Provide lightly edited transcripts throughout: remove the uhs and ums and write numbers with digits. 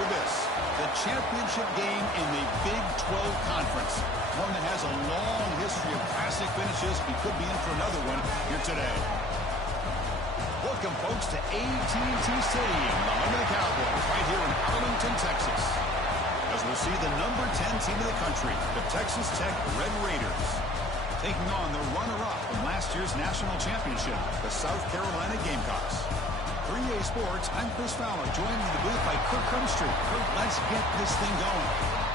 with this. The championship game in the Big 12 Conference. One that has a long history of classic finishes. We could be in for another one here today. Welcome, folks, to AT&T Stadium, the home of the Cowboys, right here in Arlington, Texas. As we'll see the number 10 team in the country, the Texas Tech Red Raiders, taking on the runner-up from last year's national championship, the South Carolina Gamecocks. For EA Sports, I'm Chris Fowler, joined in the booth by Crumz. Kurt, let's get this thing going.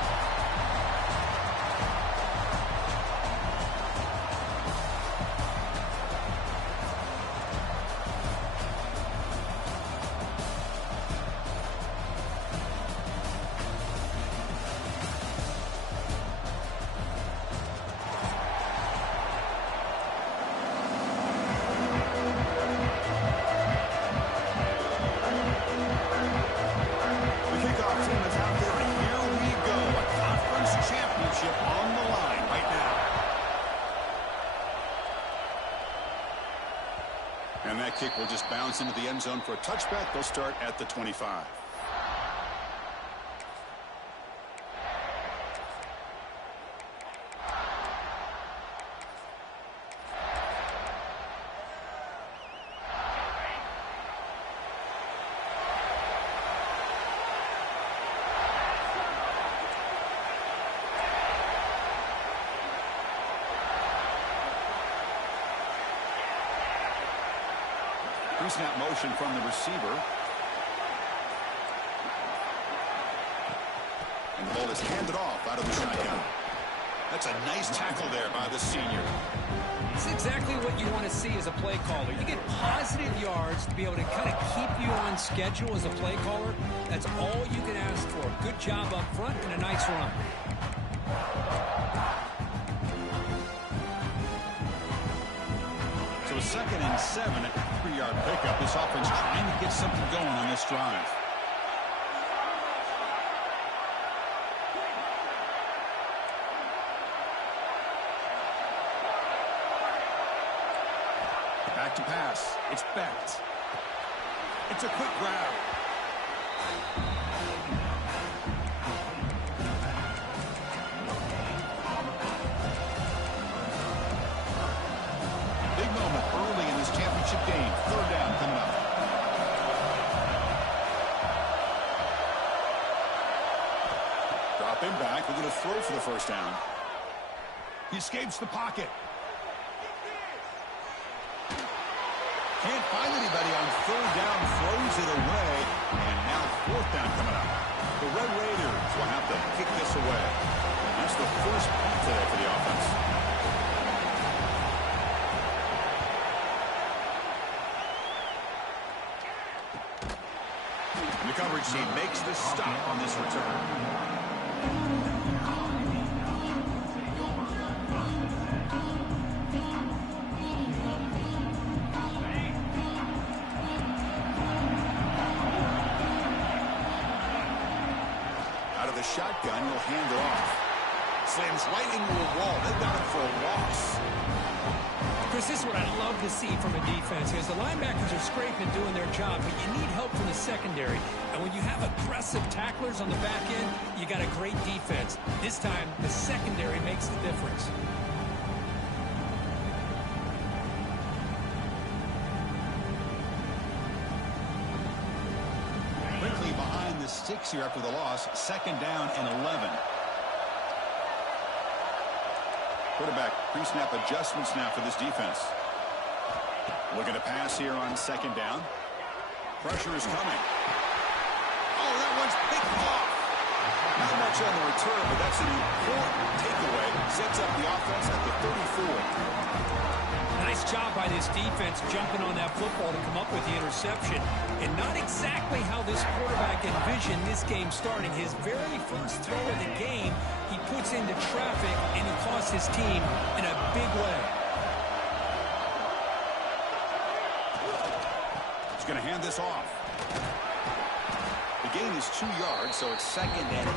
And that kick will just bounce into the end zone for a touchback. They'll start at the 25. Snap motion from the receiver. And the ball is handed off out of the shotgun. That's a nice tackle there by the senior. It's exactly what you want to see as a play caller. You get positive yards to be able to kind of keep you on schedule as a play caller. That's all you can ask for. Good job up front and a nice run. So 2nd and 7 at the 3-yard pickup. This offense trying to get something going on this drive. Back to pass. It's Becht. It's a quick grab. Game. 3rd down coming up. Drop him back. We're going to throw for the 1st down. He escapes the pocket. Can't find anybody on 3rd down. Throws it away. And now 4th down coming up. The Red Raiders will have to kick this away. That's the first punt today for the offense. The coverage team makes the stop on this return. Out of the shotgun, he'll hand it off. Slams right into a wall. They've got him for a loss. Chris, this is what I love to see from a defense. As the linebackers are scraping, doing their job, but you need help from the secondary. And when you have aggressive tacklers on the back end, you got a great defense. This time, the secondary makes the difference. Quickly behind the sticks here after the loss. 2nd down and 11. Quarterback pre-snap adjustments now for this defense. Looking to pass here on 2nd down. Pressure is coming. Oh, that one's picked off. Not much on the return, but that's an important takeaway. Sets up the offense at the 34. Nice job by this defense jumping on that football to come up with the interception. And not exactly how this quarterback envisioned this game starting. His very first throw of the game, he puts into traffic, and he costs his team in a big way. He's going to hand this off. The gain is 2 yards, so it's 2nd and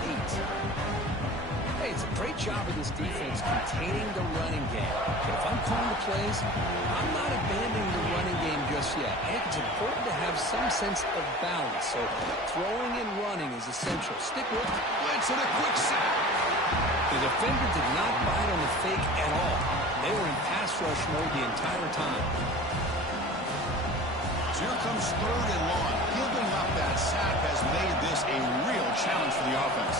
8. say, it's a great job of this defense containing the running game. But if I'm calling the plays, I'm not abandoning the running game just yet. I think it's important to have some sense of balance. So throwing and running is essential. Stick with it. Blitz and a quick sack. The defender did not bite on the fake at all. They were in pass rush mode the entire time. So here comes 3rd and long. Giving up that sack has made this a real challenge for the offense.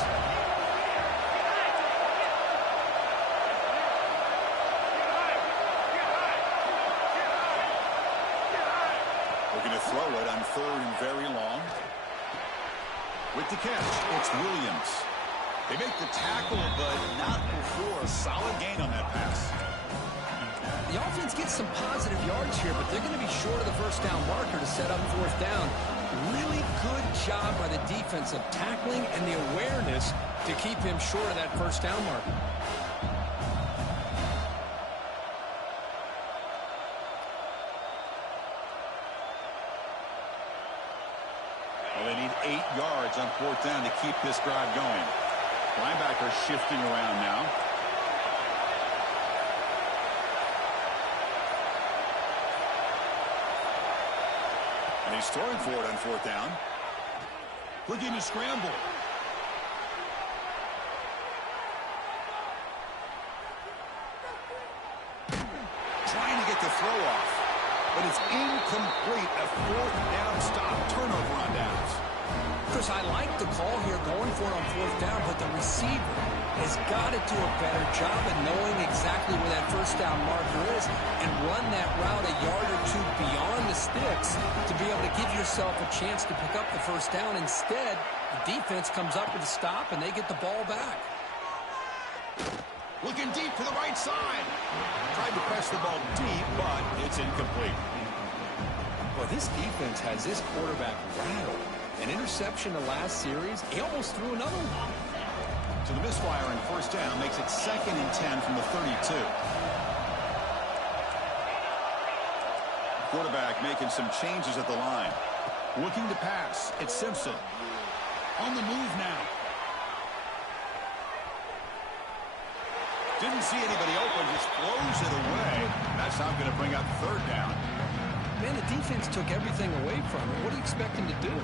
Looking to throw it on 3rd and very long. With the catch, it's Williams. They make the tackle, but not before a solid gain on that pass. The offense gets some positive yards here, but they're going to be short of the first down marker to set up 4th down. Really good job by the defense of tackling and the awareness to keep him short of that first down marker. Well, they need 8 yards on 4th down to keep this drive going. Linebacker shifting around now. And he's throwing for it on 4th down. Looking to scramble. Trying to get the throw off. But it's incomplete. A 4th down stop. Turnover on downs. Chris, I like the call here going for it on 4th down, but the receiver has got to do a better job of knowing exactly where that first down marker is and run that route a yard or 2 beyond the sticks to be able to give yourself a chance to pick up the first down. Instead, the defense comes up with a stop and they get the ball back. Looking deep to the right side. Tried to press the ball deep, but it's incomplete. Well, this defense has this quarterback rattled. An interception the last series. He almost threw another one. So the misfire in 1st down makes it 2nd and 10 from the 32. Quarterback making some changes at the line. Looking to pass. It's Simpson. On the move now. Didn't see anybody open. Just throws it away. That's not going to bring up 3rd down. Man, the defense took everything away from him. What do you expect him to do?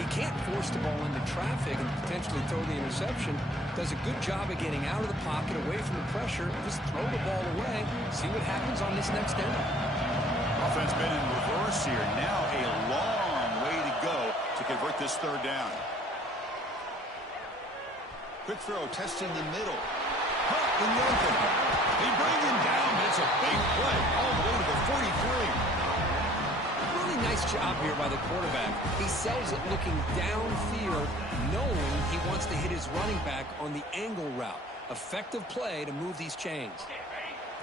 He can't force the ball into traffic and potentially throw the interception. Does a good job of getting out of the pocket, away from the pressure. Just throw the ball away. See what happens on this next down. Offense been in reverse here. Now a long way to go to convert this 3rd down. Quick throw, testing the middle. Hunt in the open. They bring him down. It's a big play all the way to the 43. Nice job here by the quarterback. He sells it looking downfield, knowing he wants to hit his running back on the angle route. Effective play to move these chains.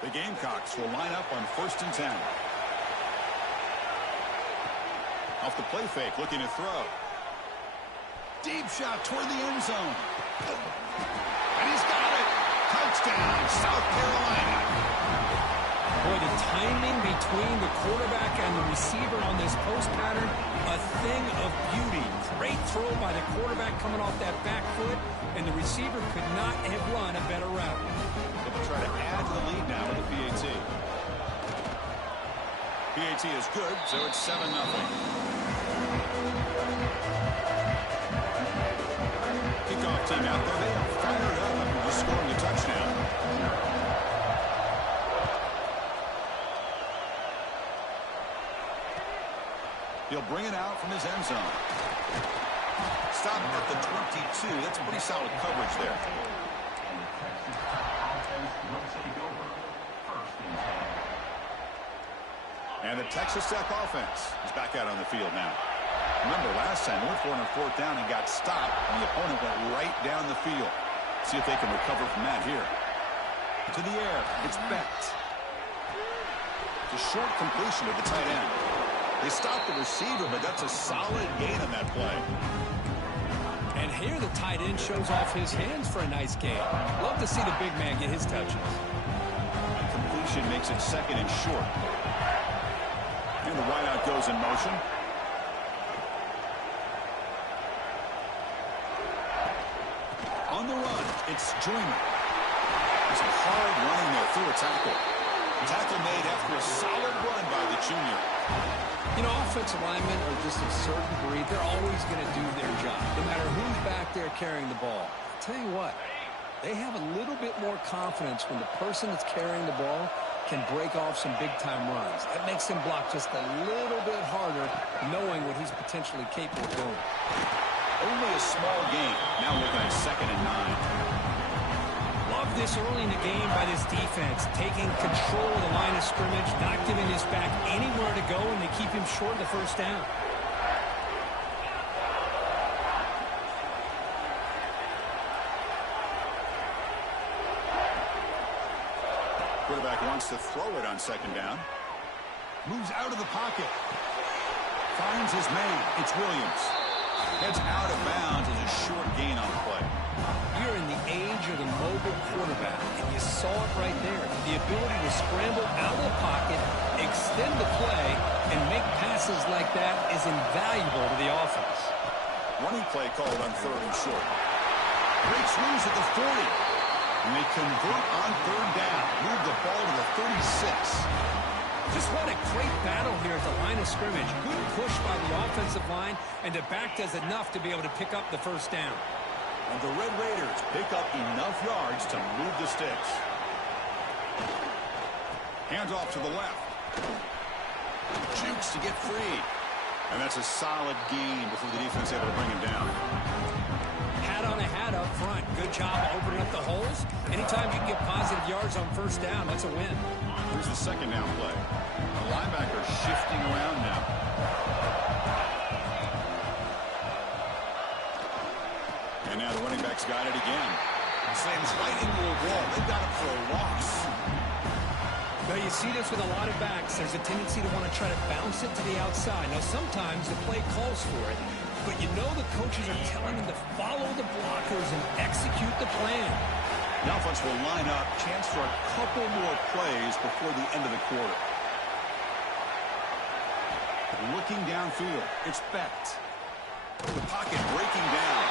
The Gamecocks will line up on 1st and 10. Off the play fake, looking to throw. Deep shot toward the end zone. And he's got it. Touchdown, South Carolina. Boy, the timing between the quarterback and the receiver on this post pattern, a thing of beauty. Great throw by the quarterback coming off that back foot, and the receiver could not have run a better route. They'll try to add to the lead now with the PAT. PAT is good, so it's 7-0. Kickoff team out there. They are fired up after just scoring a touchdown. He'll bring it out from his end zone. Stop at the 22. That's pretty solid coverage there. And the Texas Tech offense is back out on the field now. Remember, last time they went for it on 4th down and got stopped, and the opponent went right down the field. See if they can recover from that here. To the air, it's Beck. It's a short completion to the tight end. They stopped the receiver, but that's a solid gain on that play. And here the tight end shows off his hands for a nice gain. Love to see the big man get his touches. Completion makes it 2nd and short. And the wideout goes in motion. On the run, It's Joyner. It's a hard running there through a tackle. Tackle made after a solid run by the junior. You know, offensive linemen are just a certain breed. They're always going to do their job, no matter who's back there carrying the ball. I'll tell you what, they have a little bit more confidence when the person that's carrying the ball can break off some big-time runs. That makes him block just a little bit harder, knowing what he's potentially capable of doing. Only a small gain. Now looking at 2nd and 9. Love this early in the game by this defense, taking control of the line of scrimmage, not giving this back anywhere to go, and they keep him short of the first down. Quarterback wants to throw it on 2nd down. Moves out of the pocket. Finds his man. It's Williams. Heads out of bounds as a short gain on the play. You're in the age of the mobile quarterback, and you saw it right there. The ability to scramble out of the pocket, extend the play, and make passes like that is invaluable to the offense. Running play called on 3rd and short. Breaks loose at the 40. And they convert on 3rd down. Move the ball to the 36. Just what a great battle here at the line of scrimmage. Good push by the offensive line, and the back does enough to be able to pick up the first down. And the Red Raiders pick up enough yards to move the sticks. Hands off to the left. Jukes to get free. And that's a solid gain before the defense able to bring him down. Hat on a hat up front. Good job opening up the holes. Anytime you can get positive yards on first down, that's a win. Here's the 2nd down play. The linebacker shifting around now. And now the running back's got it again. Slams right into a wall. They've got him for a loss. Now you see this with a lot of backs. There's a tendency to want to try to bounce it to the outside. Now sometimes the play calls for it, but you know the coaches are telling them to follow the blockers and execute the plan. The offense will line up. Chance for a couple more plays before the end of the quarter. Looking downfield. It's Becht. The pocket breaking down.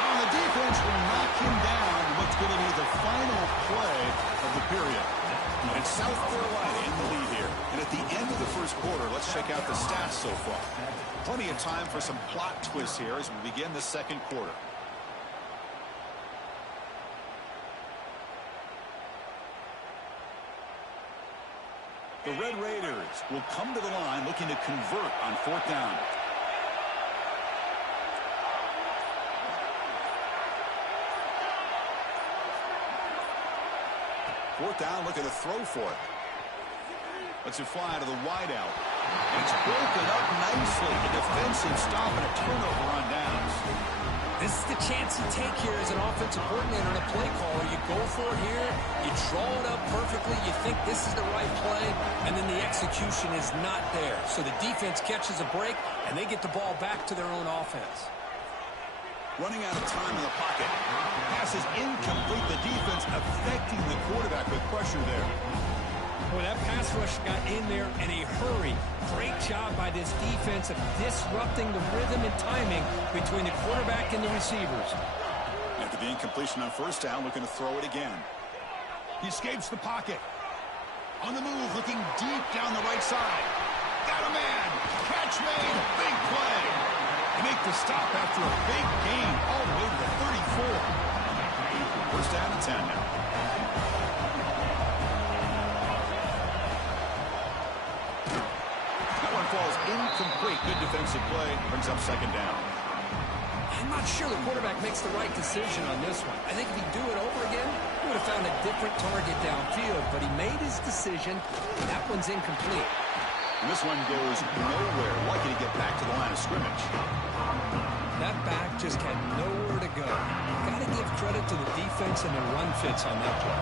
Oh, the defense will knock him down. What's going to be the final play of the period. And it's South Carolina in the lead here. And at the end of the first quarter, let's check out the stats so far. Plenty of time for some plot twists here as we begin the 2nd quarter. The Red Raiders will come to the line looking to convert on 4th down. Fourth down, looking to throw for it. Lets it fly to the wideout. And it's broken up nicely. A defensive stop and a turnover on downs. This is the chance you take here as an offensive coordinator and a play caller. You go for it here, you draw it up perfectly, you think this is the right play, and then the execution is not there. So the defense catches a break, and they get the ball back to their own offense. Running out of time in the pocket. Pass is incomplete. The defense affecting the quarterback with pressure there. Boy, that pass rush got in there in a hurry. Great job by this defense of disrupting the rhythm and timing between the quarterback and the receivers. After the incompletion on 1st down, looking to throw it again. He escapes the pocket. On the move, looking deep down the right side. Got a man. Catch made. Big play. They make the stop after a big gain all the way to the 34. 1st down and 10 now. That one falls incomplete. Good defensive play. Brings up 2nd down. I'm not sure the quarterback makes the right decision on this one. I think if he'd do it over again, he would have found a different target downfield, but he made his decision. That one's incomplete. And this one goes nowhere. Lucky to get back to the line of scrimmage. That back just had nowhere to go. Got to give credit to the defense and the run fits on that play.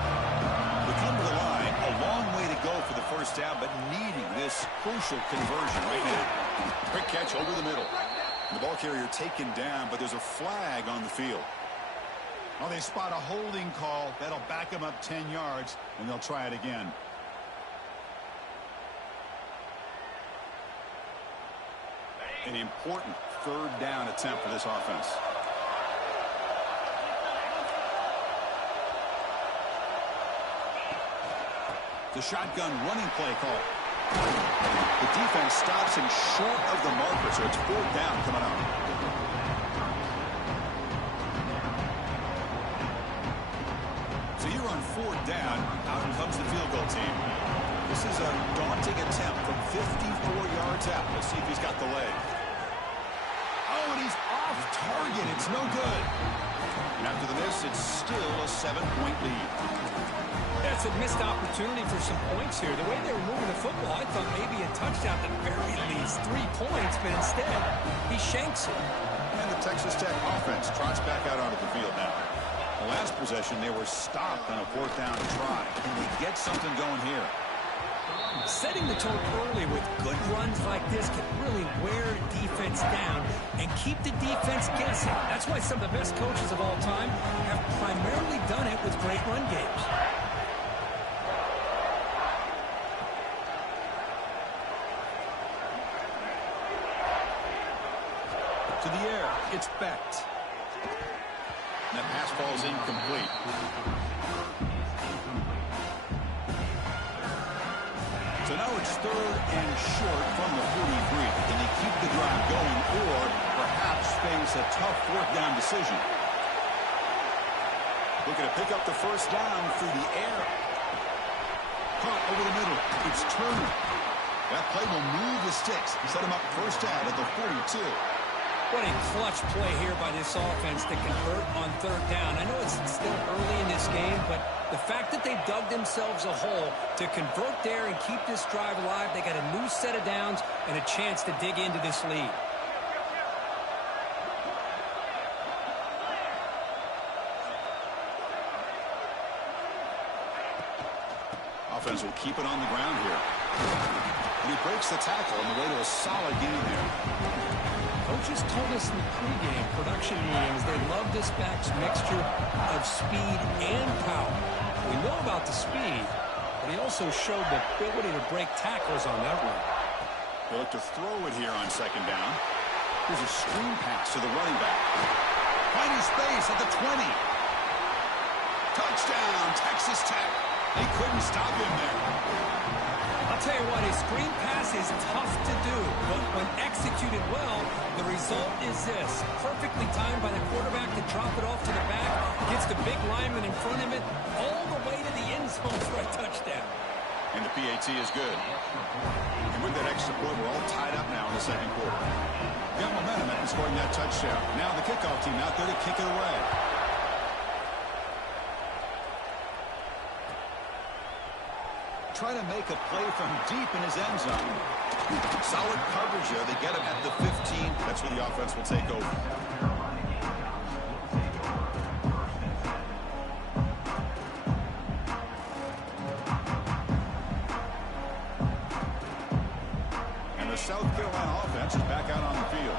We come to the line, a long way to go for the 1st down, but needing this crucial conversion right now. Quick catch over the middle. The ball carrier taken down, but there's a flag on the field. Well, they spot a holding call. That'll back them up 10 yards, and they'll try it again. An important 3rd down attempt for this offense. The shotgun running play call. The defense stops him short of the marker, so it's 4th down coming up. So you're on 4th down. Out comes the field goal team. This is a daunting attempt from 54 yards out. Let's see if he's got the leg. Oh, and he's off target. It's no good. And after the miss, it's still a 7-point lead. That's a missed opportunity for some points here. The way they were moving the football, I thought maybe a touchdown at the very least, 3 points, but instead, he shanks it. And the Texas Tech offense trots back out onto the field now. The last possession, they were stopped on a 4th down try. Can they get something going here? Setting the tone early with good runs like this can really wear defense down and keep the defense guessing. That's why some of the best coaches of all time have primarily done it with great run games. To the air, it's Becht. That pass falls incomplete. So now it's 3rd and short from the 43. Can they keep the drive going or perhaps face a tough 4th down decision? Looking to pick up the 1st down through the air. Caught over the middle. It's Turner. That play will move the sticks. Set him up 1st down at the 42. What a clutch play here by this offense to convert on 3rd down. I know it's still early in this game, but the fact that they dug themselves a hole to convert there and keep this drive alive, they got a new set of downs and a chance to dig into this lead. Offense will keep it on the ground here. And he breaks the tackle on the way to a solid gain there. Coaches told us in the pregame production meetings they love this back's mixture of speed and power. We know about the speed, but he also showed the ability to break tackles on that run. They'll look to throw it here on 2nd down. Here's a screen pass to the running back. Finding space at the 20. Touchdown, Texas Tech. They couldn't stop him there. I'll tell you what, his screen pass is tough to do, but when executed well, the result is this. Perfectly timed by the quarterback to drop it off to the back, gets the big lineman in front of it, all the way to the end zone for a touchdown. And the PAT is good. And with that extra point, we're all tied up now in the 2nd quarter. Got momentum after scoring that touchdown. Now the kickoff team out there to kick it away. Trying to make a play from deep in his end zone. Solid coverage there. They get him at the 15. That's where the offense will take over. And the South Carolina offense is back out on the field.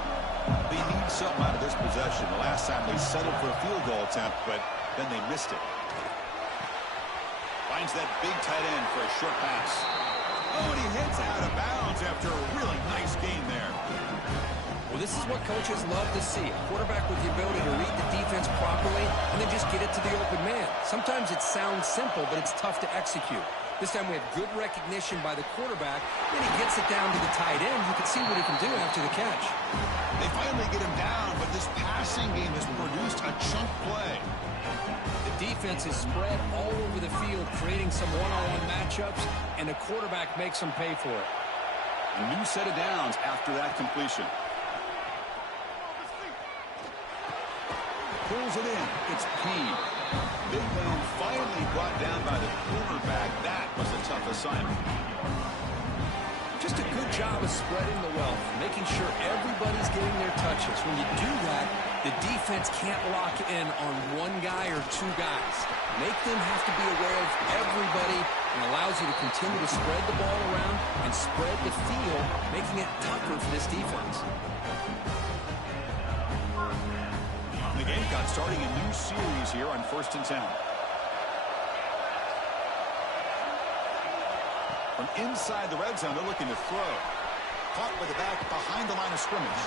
They need something out of this possession. The last time they settled for a field goal attempt, but then they missed it. Finds that big tight end for a short pass. Oh, and he hits out of bounds after a really nice game there. Well, this is what coaches love to see. A quarterback with the ability to read the defense properly and then just get it to the open man. Sometimes it sounds simple, but it's tough to execute. This time we have good recognition by the quarterback. Then he gets it down to the tight end. You can see what he can do after the catch. They finally get him down, but this passing game has produced a chunk play. The defense is spread all over the field, creating some one-on-one matchups, and the quarterback makes them pay for it. A new set of downs after that completion. Pulls it in. It's Payne. Big man finally brought down by the quarterback. That was a tough assignment. Just a good job of spreading the wealth, making sure everybody's getting their touches. When you do that, the defense can't lock in on one guy or two guys. Make them have to be aware of everybody and allows you to continue to spread the ball around and spread the field, making it tougher for this defense. The Gamecocks starting a new series here on 1st and 10. From inside the red zone, they're looking to throw. Caught with the back behind the line of scrimmage.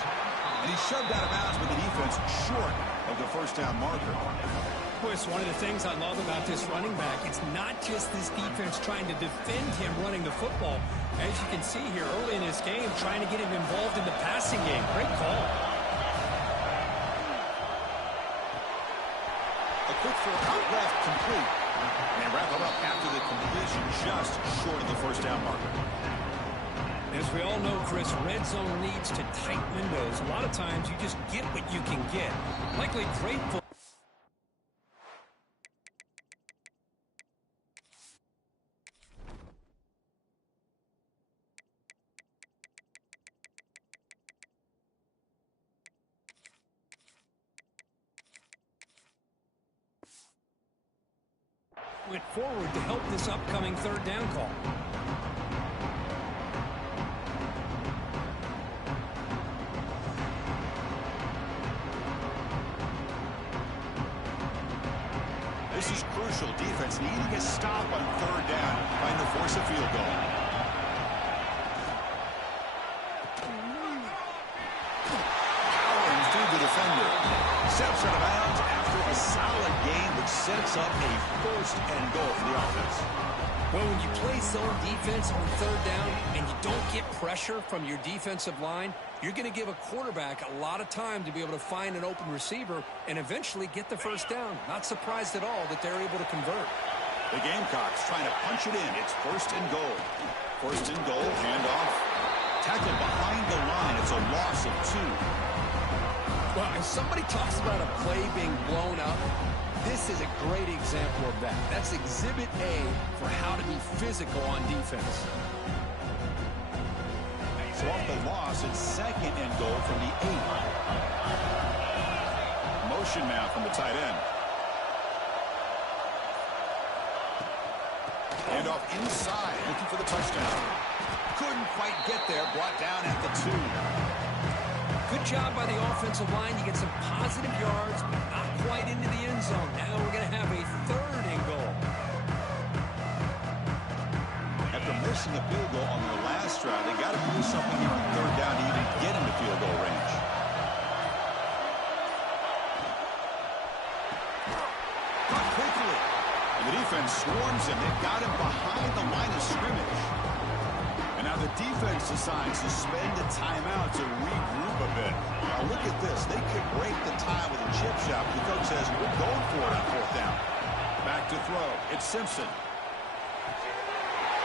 And he shoved out of bounds with the defense short of the first down marker. It's one of the things I love about this running back. It's not just this defense trying to defend him running the football. As you can see here early in this game, trying to get him involved in the passing game. Great call. A quick throw out left, complete. And they wrap it up after the completion, just short of the first down marker. As we all know, Chris, red zone leads to tight windows. A lot of times you just get what you can get. Likely grateful. Went forward to help this upcoming third down call. This is crucial. Defense needing a stop on third down, trying to force a field goal. Powering through the defender. Steps out of bounds after a solid gain, which sets up a first and goal for the offense. Well, when you play zone defense on third down and you don't get pressure from your defensive line, you're going to give a quarterback a lot of time to be able to find an open receiver and eventually get the first down. Not surprised at all that they're able to convert. The Gamecocks trying to punch it in. It's first and goal. First and goal, handoff. Tackled behind the line. It's a loss of 2. Well, if somebody talks about a play being blown up, this is a great example of that. That's exhibit A for how to be physical on defense. So off the loss, it's second and goal from the 8. Motion now from the tight end. And off inside, looking for the touchdown. Couldn't quite get there, brought down at the 2. Good job by the offensive line. You get some positive yards, but not quite into the end zone. Now we're going to have a third and goal. After missing a field goal on their last drive, they got to do something here on third down to even get into field goal range. Caught quickly. And the defense swarms him. They've got him behind the line of scrimmage. And now the defense decides to spend a timeout to regroup a bit. Now look at this. They could break the tie with a chip shot. The coach says, we're going for it on fourth down. Back to throw. It's Simpson.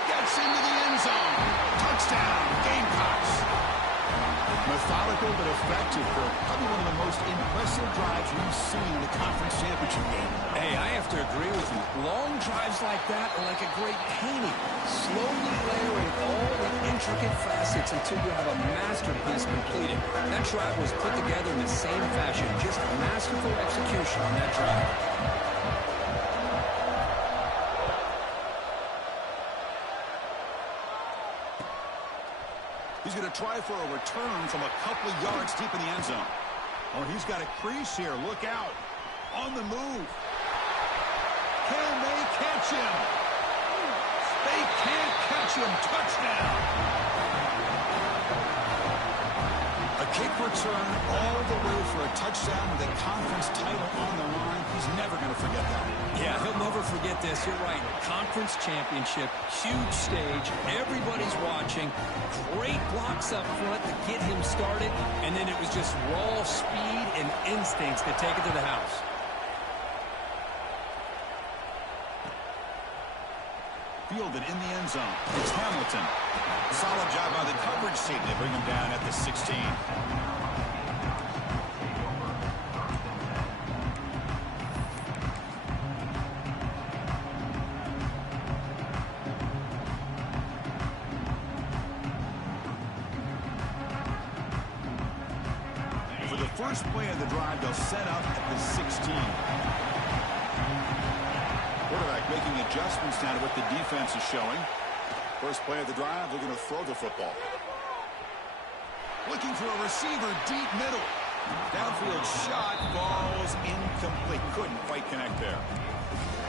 Gets into the end zone. Touchdown, Gamecocks. Methodical but effective for probably one of the most impressive drives we've seen in the conference championship game. Hey, I have to agree with you. Long drives like that are like a great painting. Slowly layering all the intricate facets until you have a masterpiece completed. That drive was put together in the same fashion. Just masterful execution on that drive. He's going to try for a return from a couple of yards deep in the end zone. Oh, he's got a crease here. Look out. On the move. Can they catch him? They can't catch him. Touchdown. A kick return all the way for a touchdown with a conference title on the line. He's never going to forget that. Yeah, he'll never forget this. You're right. Conference championship, huge stage. Everybody's watching. Great blocks up front to get him started. And then it was just raw speed and instincts to take it to the house. Fielded in the end zone. It's Hamilton. Solid job by the coverage team. They bring him down at the 16. For the first play of the drive, they'll set up at the 16. Quarterback making adjustments now to what the defense is showing. First play of the drive, they're going to throw the football. Looking for a receiver deep middle. Downfield shot falls incomplete. Couldn't quite connect there.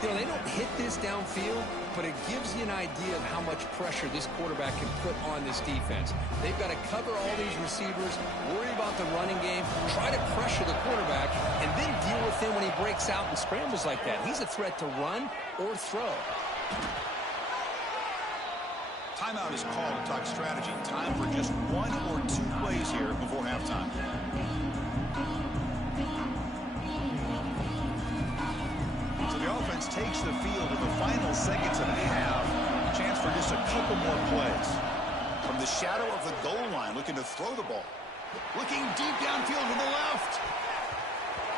You know, they don't hit this downfield, but it gives you an idea of how much pressure this quarterback can put on this defense. They've got to cover all these receivers, worry about the running game, try to pressure the quarterback, and then deal with him when he breaks out and scrambles like that. He's a threat to run or throw. Timeout is called to talk strategy. Time for just 1 or 2 plays here before halftime. So the offense takes the field in the final seconds of the half. Chance for just a couple more plays. From the shadow of the goal line, looking to throw the ball. Looking deep downfield to the left.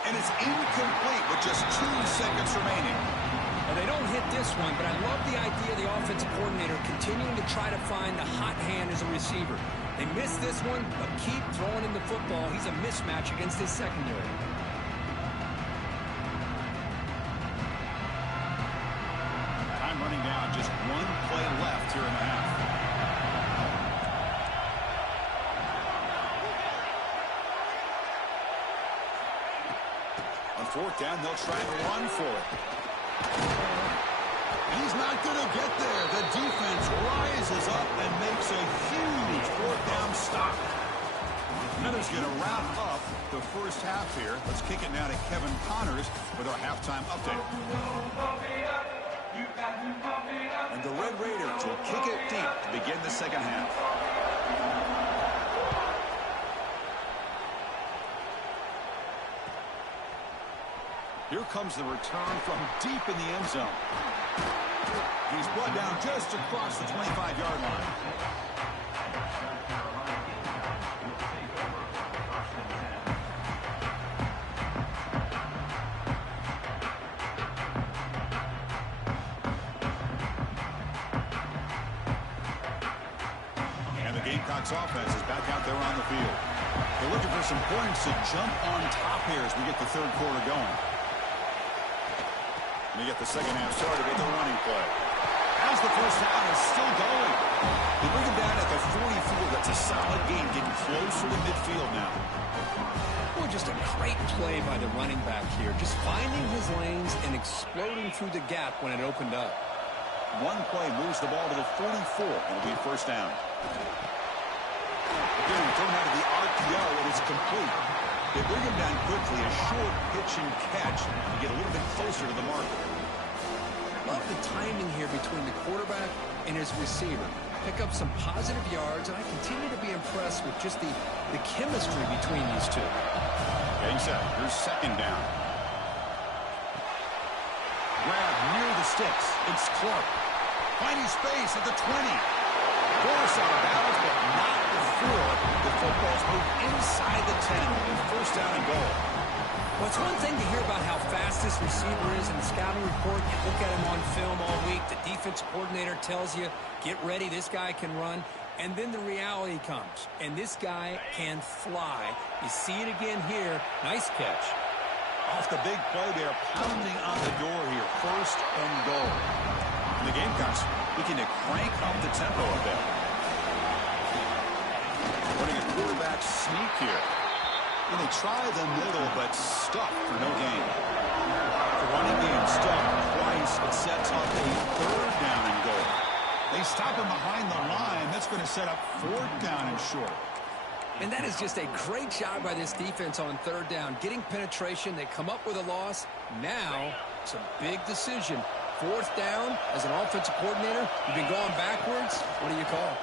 And it's incomplete with just 2 seconds remaining. Well, they don't hit this one, but I love the idea of the offensive coordinator continuing to try to find the hot hand as a receiver. They missed this one, but keep throwing him the football. He's a mismatch against his secondary. Time running down, just 1 play left here in the half. On 4th down, they'll try to run for it. He's not going to get there. The defense rises up and makes a huge 4th down stop. That is going to wrap up the first half here. Let's kick it now to Kevin Connors with our halftime update. And the Red Raiders will kick it deep to begin the second half. Here comes the return from deep in the end zone. He's brought down just across the 25-yard line. And the Gamecocks offense is back out there on the field. They're looking for some points to jump on top here as we get the third quarter going. We get the second half started with the running play. As the first down is still going. They bring him down at the 44. That's a solid gain, getting closer to midfield now. Boy, just a great play by the running back here. Just finding his lanes and exploding through the gap when it opened up. One play moves the ball to the 44. It'll be first down. Again, thrown out of the RPO, and it's complete. They bring him down quickly, a short pitch and catch to get a little bit closer to the marker. Love the timing here between the quarterback and his receiver. Pick up some positive yards, and I continue to be impressed with just the chemistry between these two. Getting set. Here's second down. Grab near the sticks. It's Clark. Finding space at the 20. Force out of bounds, but not before the football's moved inside the 10. And first down and goal. Well, it's one thing to hear about how fast this receiver is in the scouting report. You look at him on film all week. The defense coordinator tells you, get ready, this guy can run. And then the reality comes, and this guy can fly. You see it again here. Nice catch. Off the big play, they're pounding on the door here. First and goal. And the Gamecocks looking to crank up the tempo a bit. Running a quarterback sneak here. And they try the middle, but stuck for no gain. The running game stuck twice. It sets up a third down and goal. They stop him behind the line. That's going to set up fourth down and short. And that is just a great job by this defense on third down. Getting penetration, they come up with a loss. Now, it's a big decision. Fourth down, as an offensive coordinator, you've been going backwards. What do you call?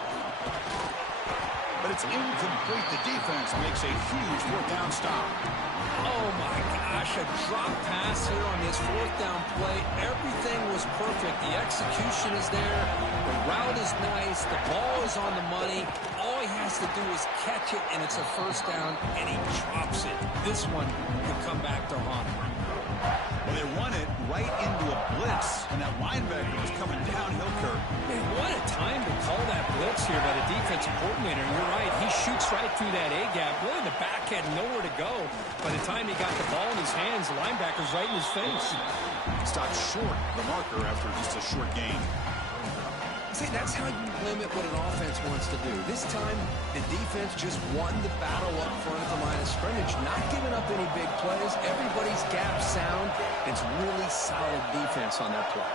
But it's incomplete. The defense makes a huge fourth down stop. Oh, my gosh, a drop pass here on this fourth down play. Everything was perfect. The execution is there. The route is nice. The ball is on the money. All he has to do is catch it, and it's a first down, and he drops it. This one could come back to haunt him. Well, they run it right into a blitz, and that linebacker was coming downhill, Kirk. Man, what a time to call that blitz here by the defensive coordinator. You're right. He shoots right through that A-gap. Really, the back had nowhere to go. By the time he got the ball in his hands, the linebacker's right in his face. Stopped short of the marker after just a short gain. say that's how you limit what an offense wants to do. This time, the defense just won the battle up front at the line of scrimmage, not giving up any big plays. Everybody's gap sound. It's really solid defense on that play.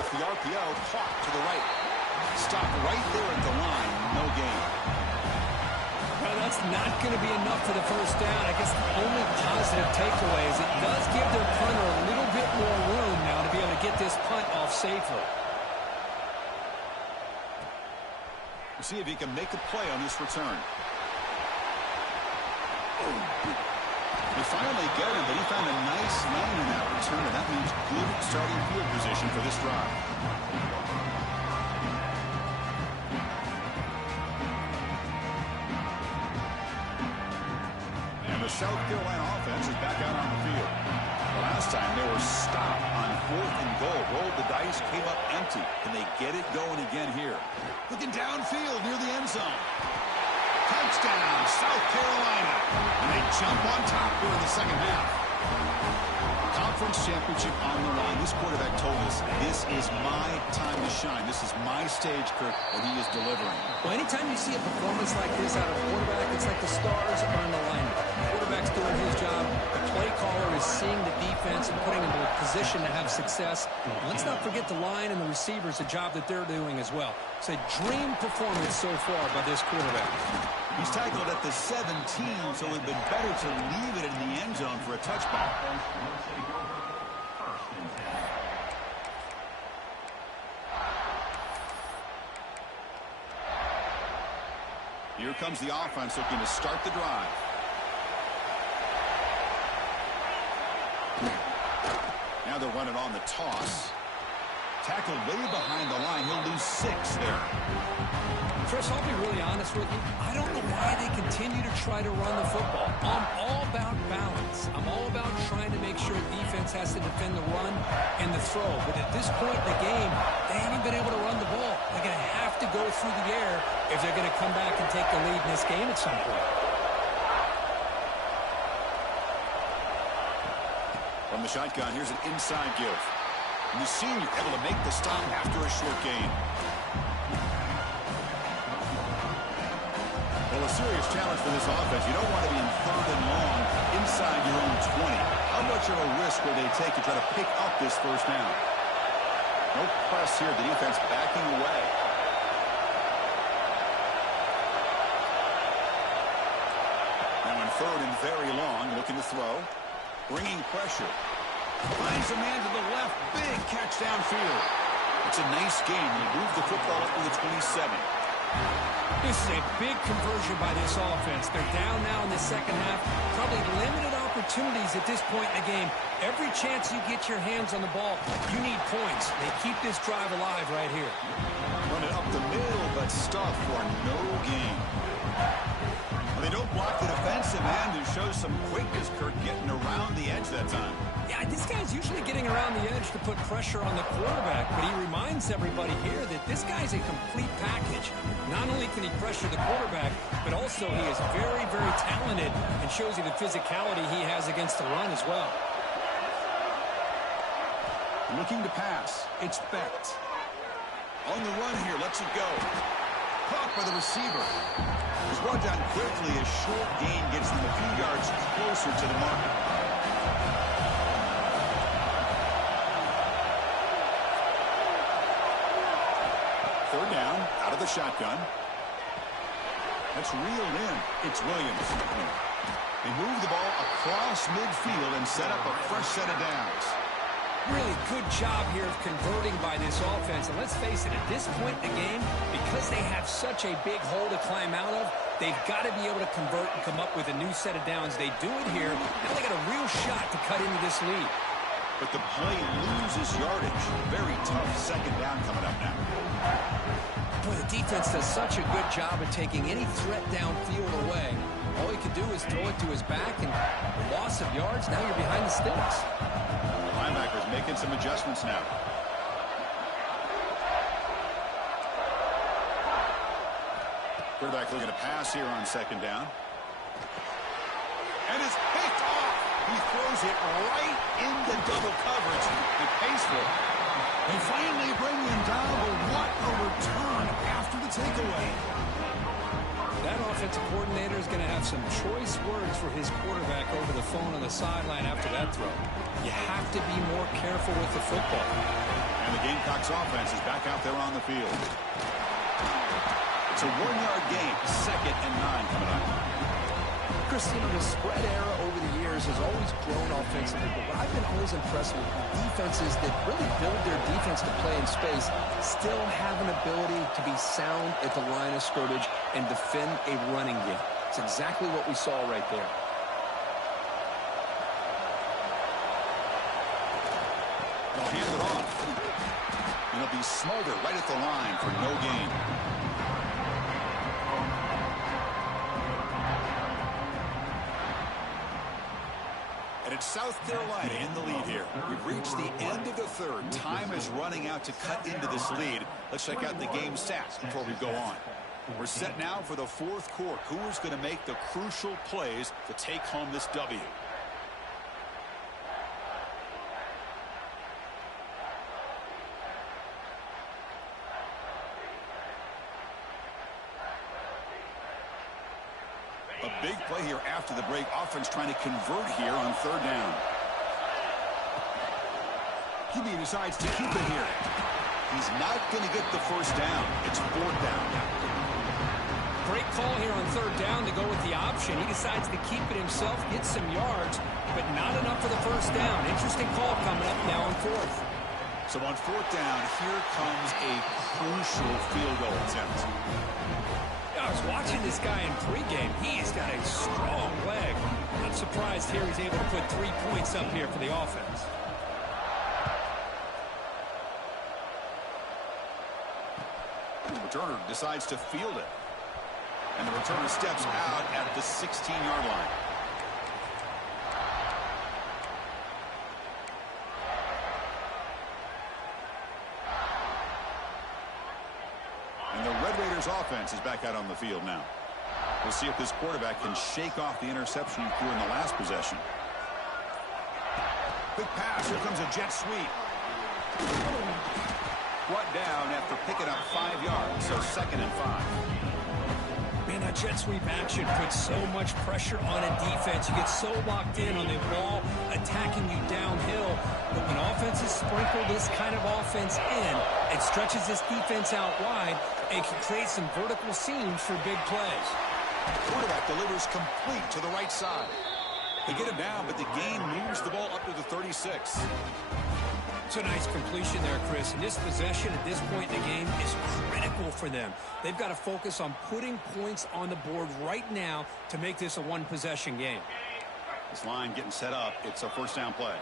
Off the RPO, clock to the right. Stop right there at the line. No gain. Well, that's not going to be enough for the first down. I guess the only positive takeaway is it does give their punter a little bit more room now to be able to get this punt off safely. We'll see if he can make a play on this return. They finally get him, but he found a nice lane in that return, and that means good starting field position for this drive. The South Carolina offense is back out on the field. Last time they were stopped on 4th and goal. Rolled the dice, came up empty. Can they get it going again here? Looking downfield near the end zone. Touchdown, South Carolina. And they jump on top here in the second half. Conference championship on the line. This quarterback told us, this is my time to shine. This is my stage, Kirk, and he is delivering. Well, anytime you see a performance like this out of a quarterback, it's like the stars are on the line. The quarterback's doing his job. The play caller is seeing the defense and putting them in a position to have success. And let's not forget the line and the receivers, the job that they're doing as well. It's a dream performance so far by this quarterback. He's tackled at the 17, so it would have been better to leave it in the end zone for a touchback. Here comes the offense looking to start the drive. Now they're running on the toss. Tackled way behind the line. He'll lose 6 there. Chris, I'll be really honest with you. I don't know why they continue to try to run the football. I'm all about balance. I'm all about trying to make sure defense has to defend the run and the throw. But at this point in the game, they haven't been able to run the ball. They're going to have to go through the air if they're going to come back and take the lead in this game at some point. From the shotgun, here's an inside give. And the senior able to make the stop after a short gain. Well, a serious challenge for this offense. You don't want to be in 3rd and long inside your own 20. How much of a risk will they take to try to pick up this first down? No press here. The defense backing away. Now in 3rd and very long, looking to throw. Bringing pressure. Finds a man to the left. Big catch downfield. It's a nice game. They move the football up to the 27. This is a big conversion by this offense. They're down now in the second half. Probably limited opportunities at this point in the game. Every chance you get your hands on the ball, you need points. They keep this drive alive right here. Run it up the middle, but stuff for no gain. Well, they don't block the defensive end, who shows some quickness, Kirk, getting around the edge that time. Yeah, this guy's usually getting around the edge to put pressure on the quarterback, but he reminds everybody here that this guy's a complete package. Not only can he pressure the quarterback, but also he is very, very talented and shows you the physicality he has against the run as well. Looking to pass. It's Becht. On the run here, lets it go. Caught by the receiver. He's brought down quickly. A short gain gets them a few yards closer to the mark. Third down, out of the shotgun. That's reeled in. It's Williams. They move the ball across midfield and set up a fresh set of downs. Really good job here of converting by this offense. And let's face it, at this point in the game, because they have such a big hole to climb out of, they've got to be able to convert and come up with a new set of downs. They do it here. Now they got a real shot to cut into this lead. But the play loses yardage. Very tough second down coming up now. Boy, the defense does such a good job of taking any threat downfield away. All he can do is throw it to his back, and the loss of yards, now you're behind the sticks. Linebackers making some adjustments now. Quarterback looking to pass here on second down. And it's picked off. He throws it right into double coverage. He pays for it. They finally bring him down, but what a return after the takeaway. That offensive coordinator is going to have some choice words for his quarterback over the phone on the sideline after that throw. You have to be more careful with the football. And the Gamecocks offense is back out there on the field. It's a 1-yard gain, 2nd and 9 coming up. Chris, the spread era over the years has always grown offensively, but what I've been always impressed with defenses that really build their defense to play in space still have an ability to be sound at the line of scrimmage and defend a running game. It's exactly what we saw right there. They'll hand it off. And it'll be Smolder right at the line for no gain. And it's South Carolina in the lead here. We've reached the end of the third. Time is running out to cut into this lead. Let's check out the game stats before we go on. We're set now for the fourth quarter. Who is going to make the crucial plays to take home this W? A big play here after the break. Offense trying to convert here on 3rd down. QB decides to keep it here. He's not going to get the first down. It's 4th down. Great call here on 3rd down to go with the option. He decides to keep it himself, get some yards, but not enough for the first down. Interesting call coming up now on 4th. So on 4th down, here comes a crucial field goal attempt. I was watching this guy in pregame. He's got a strong leg. Not surprised here he's able to put 3 points up here for the offense. The returner decides to field it. And the returner steps out at the 16-yard line. And the Red Raiders offense is back out on the field now. We'll see if this quarterback can shake off the interception he threw in the last possession. Big pass. Here comes a jet sweep. Brought down after picking up 5 yards, so 2nd and 5. Man, that jet sweep action puts so much pressure on a defense. You get so locked in on the ball attacking you downhill. But when offenses sprinkle this kind of offense in, it stretches this defense out wide and can create some vertical seams for big plays. Quarterback delivers complete to the right side. They get him down, but the gain moves the ball up to the 36. It's a nice completion there, Chris. And this possession at this point in the game is critical for them. They've got to focus on putting points on the board right now to make this a one-possession game. This line getting set up. It's a first down play.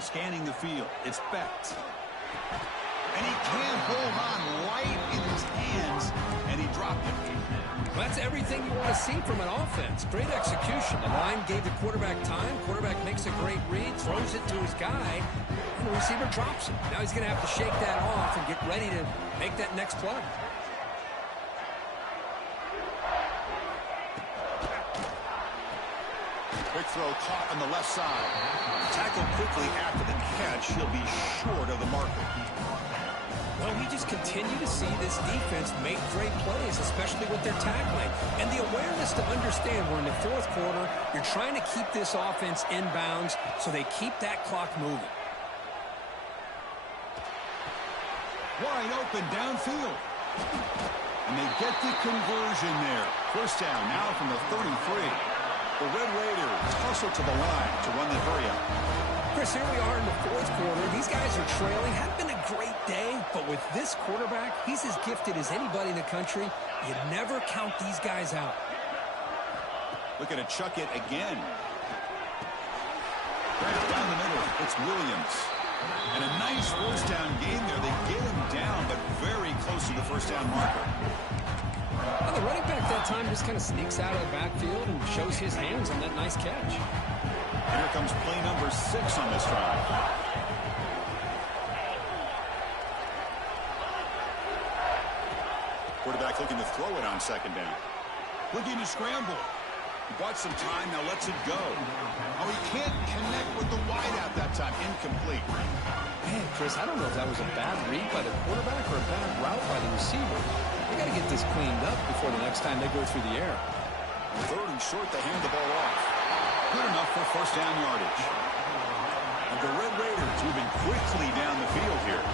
Scanning the field. It's Becht. And he can't hold on right in his hands, and he dropped it. Well, that's everything you want to see from an offense. Great execution. The line gave the quarterback time. Quarterback makes a great read, throws it to his guy, and the receiver drops it. Now he's going to have to shake that off and get ready to make that next play. Quick throw caught on the left side. Tackled quickly after the catch. He'll be short of the marker. Well, we just continue to see this defense make great plays, especially with their tackling. And the awareness to understand we're in the fourth quarter, you're trying to keep this offense in bounds so they keep that clock moving. Wide open downfield. And they get the conversion there. First down now from the 33. The Red Raiders hustle to the line to run the hurry up. Chris, here we are in the fourth quarter. These guys are trailing. Hadn't been a great day, but with this quarterback, he's as gifted as anybody in the country. You never count these guys out. Looking to chuck it again. Right down the middle, it's Williams. And a nice first down gain there. They get him down, but very close to the first down marker. Well, the running back that time just kind of sneaks out of the backfield and shows his hands on that nice catch. And here comes play number 6 on this drive. Quarterback looking to throw it on second down. Looking to scramble. Bought some time, now lets it go. Oh, he can't connect with the wideout that time. Incomplete. Man, Chris, I don't know if that was a bad read by the quarterback or a bad route by the receiver. They got to get this cleaned up before the next time they go through the air. Third and short, they hand the ball off. Good enough for first down yardage. And the Red Raiders moving quickly down the field here.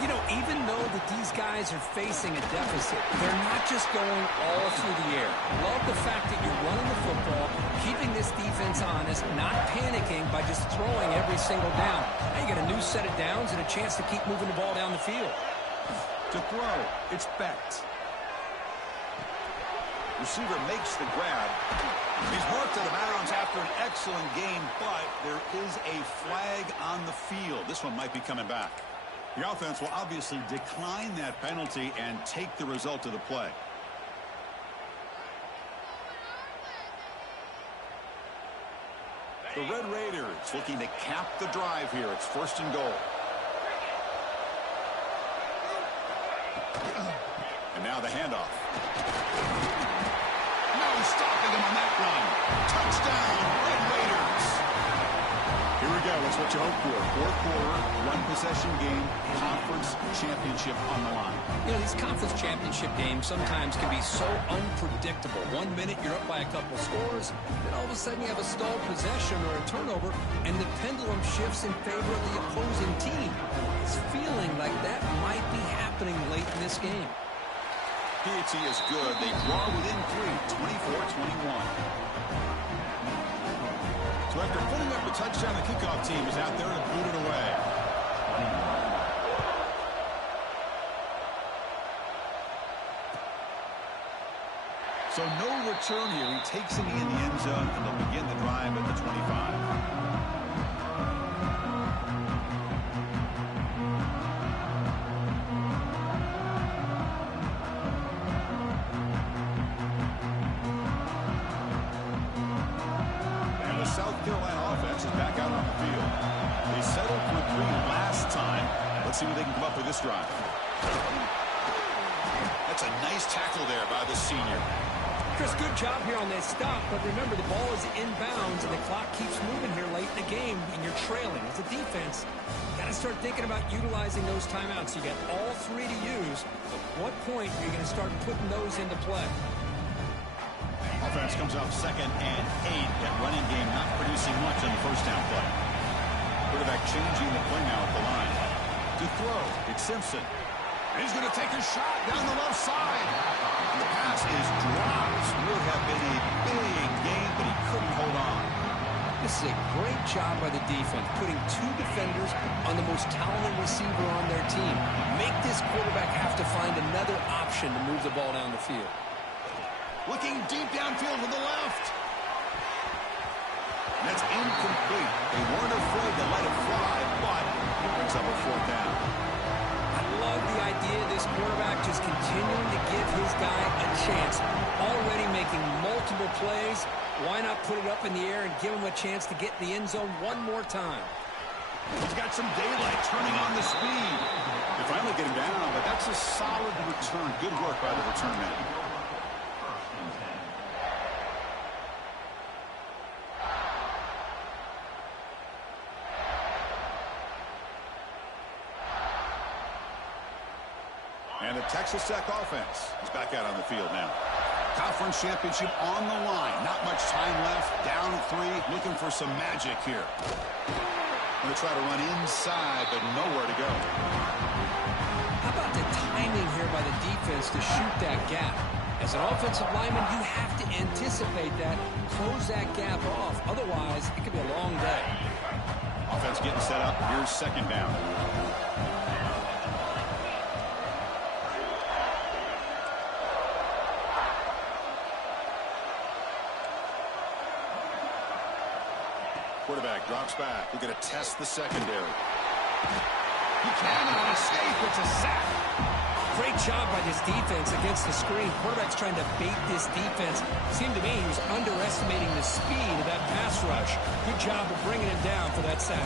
You know, even though that these guys are facing a deficit, they're not just going all through the air. Love the fact that you're running the football, keeping this defense honest, not panicking by just throwing every single down. Now you got a new set of downs and a chance to keep moving the ball down the field. To throw, it's Becht. Receiver makes the grab. He's marked out of bounds after an excellent game, but there is a flag on the field. This one might be coming back. The offense will obviously decline that penalty and take the result of the play. The Red Raiders looking to cap the drive here. It's first and goal. And now the handoff. No stopping him on that run. Touchdown, Red Raiders. Here we go. That's what you hope for. Fourth quarter, one-possession game, conference championship on the line. You know, these conference championship games sometimes can be so unpredictable. 1 minute you're up by a couple scores, then all of a sudden you have a stalled possession or a turnover, and the pendulum shifts in favor of the opposing team. It's feeling like that might be happening late in this game. PAT is good. They draw within 3, 24-21. So after putting up a touchdown, the kickoff team is out there to boot it away. So no return here. He takes it in the end zone, and they'll begin the drive at the 25. See what they can come up with this drive. That's a nice tackle there by the senior. Chris, good job here on that stop, but remember the ball is inbounds and the clock keeps moving here late in the game and you're trailing. As a defense, you got to start thinking about utilizing those timeouts. You got all 3 to use. At what point are you going to start putting those into play? Offense comes out 2nd and 8. That running game not producing much on the first down play. Quarterback changing the play now at the line. To throw, it's Simpson. And he's going to take a shot down the left side. And the pass is dropped. Would have been a big game, but he couldn't hold on. This is a great job by the defense, putting 2 defenders on the most talented receiver on their team. Make this quarterback have to find another option to move the ball down the field. Looking deep downfield to the left. And that's incomplete. They weren't afraid to let it fly, but it brings up a 4th down. I love the idea of this quarterback just continuing to give his guy a chance. Already making multiple plays. Why not put it up in the air and give him a chance to get in the end zone one more time? He's got some daylight turning on the speed. They finally get him down, but that's a solid return. Good work by the return man. And the Texas Tech offense is back out on the field now. Conference championship on the line. Not much time left. Down 3. Looking for some magic here. Going to try to run inside, but nowhere to go. How about the timing here by the defense to shoot that gap? As an offensive lineman, you have to anticipate that, close that gap off. Otherwise, it could be a long day. Offense getting set up. Here's 2nd down. Quarterback drops back. We're going to test the secondary. He cannot escape. It's a sack. Great job by this defense against the screen. Quarterback's trying to bait this defense. It seemed to me he was underestimating the speed of that pass rush. Good job of bringing him down for that sack.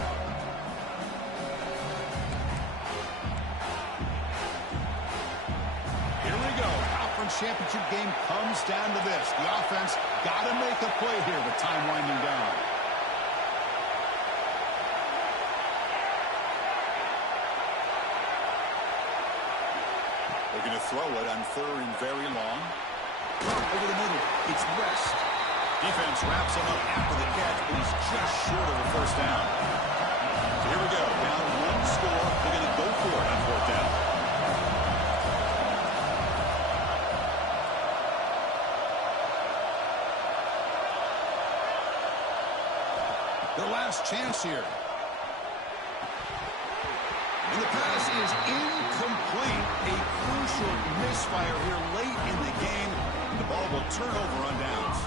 Here we go. Conference championship game comes down to this. The offense got to make a play here with time winding down. They're going to throw it on 3rd and very long. Over the middle. It's West. Defense wraps him up after the catch, but he's just short of a first down. So here we go. Down 1 score. They're going to go for it on 4th down. Their last chance here. And the pass is incomplete. A crucial misfire here late in the game. The ball will turn over on downs.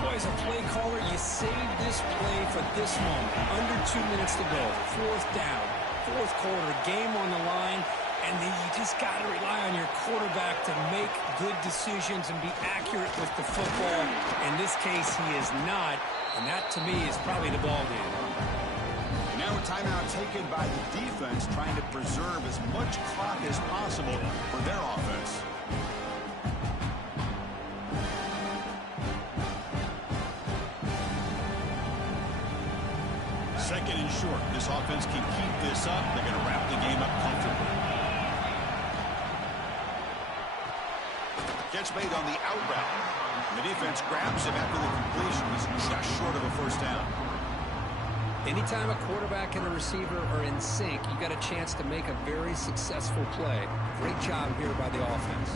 Boy, as a play caller, you saved this play for this moment. Under 2 minutes to go. 4th down. 4th quarter. Game on the line. And then you just got to rely on your quarterback to make good decisions and be accurate with the football. In this case, he is not. And that, to me, is probably the ball game. Now a timeout taken by the defense, trying to preserve as much clock as possible for their offense. Second and short. This offense can keep this up. They're going to wrap the game up comfortably. Catch made on the out route. The defense grabs him after the completion. He's just short of a first down. Anytime a quarterback and a receiver are in sync, you got a chance to make a very successful play. Great job here by the offense.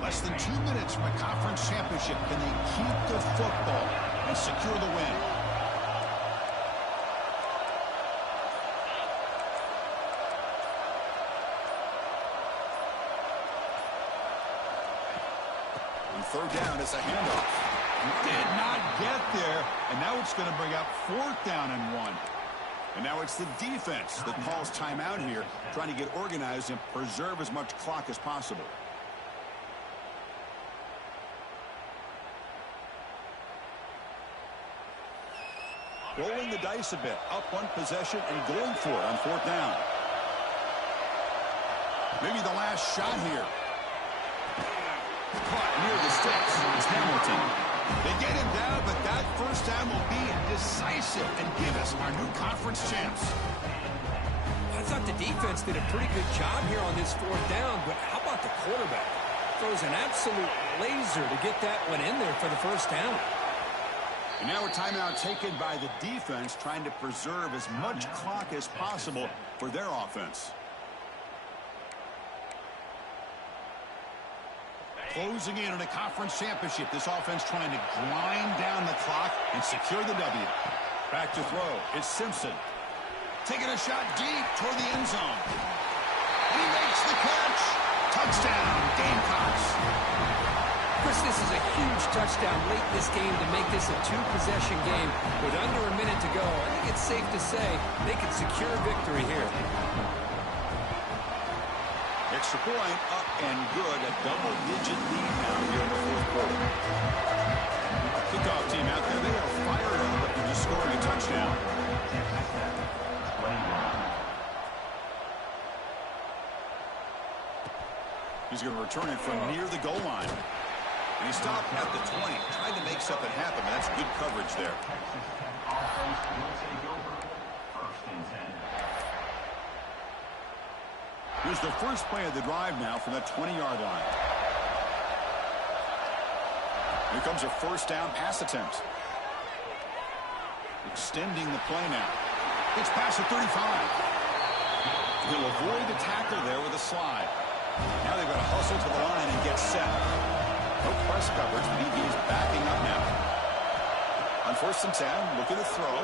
Less than 2 minutes from a conference championship. Can they keep the football and secure the win? On 3rd down, it's a handoff. Did not get there, and now it's going to bring up 4th down and 1. And now it's the defense that calls timeout here, trying to get organized and preserve as much clock as possible. Rolling the dice a bit, up 1 possession and going for it on 4th down. Maybe the last shot here. Caught near the sticks. It's Hamilton. They get him down, but that first down will be decisive and give us our new conference champs. I thought the defense did a pretty good job here on this 4th down, but how about the quarterback? Throws an absolute laser to get that one in there for the first down. And now a timeout taken by the defense, trying to preserve as much clock as possible for their offense. Closing in on a conference championship, this offense trying to grind down the clock and secure the W. Back to throw. It's Simpson. Taking a shot deep toward the end zone. And he makes the catch. Touchdown, Gamecocks. Chris, this is a huge touchdown late in this game to make this a 2-possession game with under a minute to go. I think it's safe to say they can secure victory here. Extra point, up and good. A double-digit lead now here in the 4th quarter. Kickoff team out there. They are fired up after just scoring a touchdown. He's going to return it from near the goal line. And he stopped at the 20, trying to make something happen. That's good coverage there. Here's the first play of the drive now from that 20-yard line. Here comes a first down pass attempt. Extending the play now. It's past the 35. He'll avoid the tackle there with a slide. Now they've got to hustle to the line and get set. No press coverage. The DB is backing up now. On 1st and 10, looking to throw.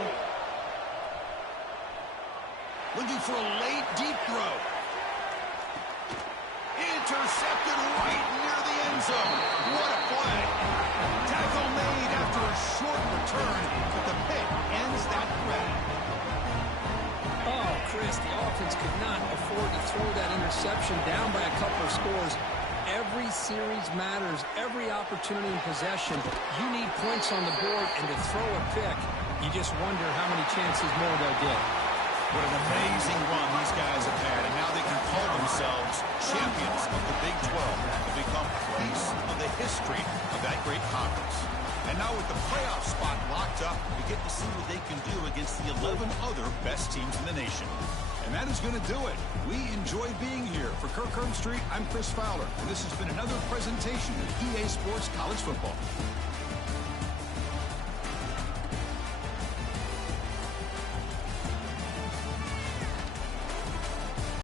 Looking for a late deep throw. Intercepted right near the end zone. What a play. Tackle made after a short return, but the pick ends that threat. Oh, Chris, the offense could not afford to throw that interception down by a couple of scores. Every series matters. Every opportunity in possession. You need points on the board, and to throw a pick, you just wonder how many chances more they'll get. What an amazing run these guys have had, and now they can call themselves champions of the Big 12 and become a piece of the history of that great conference. And now with the playoff spot locked up, we get to see what they can do against the 11 other best teams in the nation. And that is going to do it. We enjoy being here. For Crumz Street, I'm Chris Fowler, and this has been another presentation of EA Sports College Football.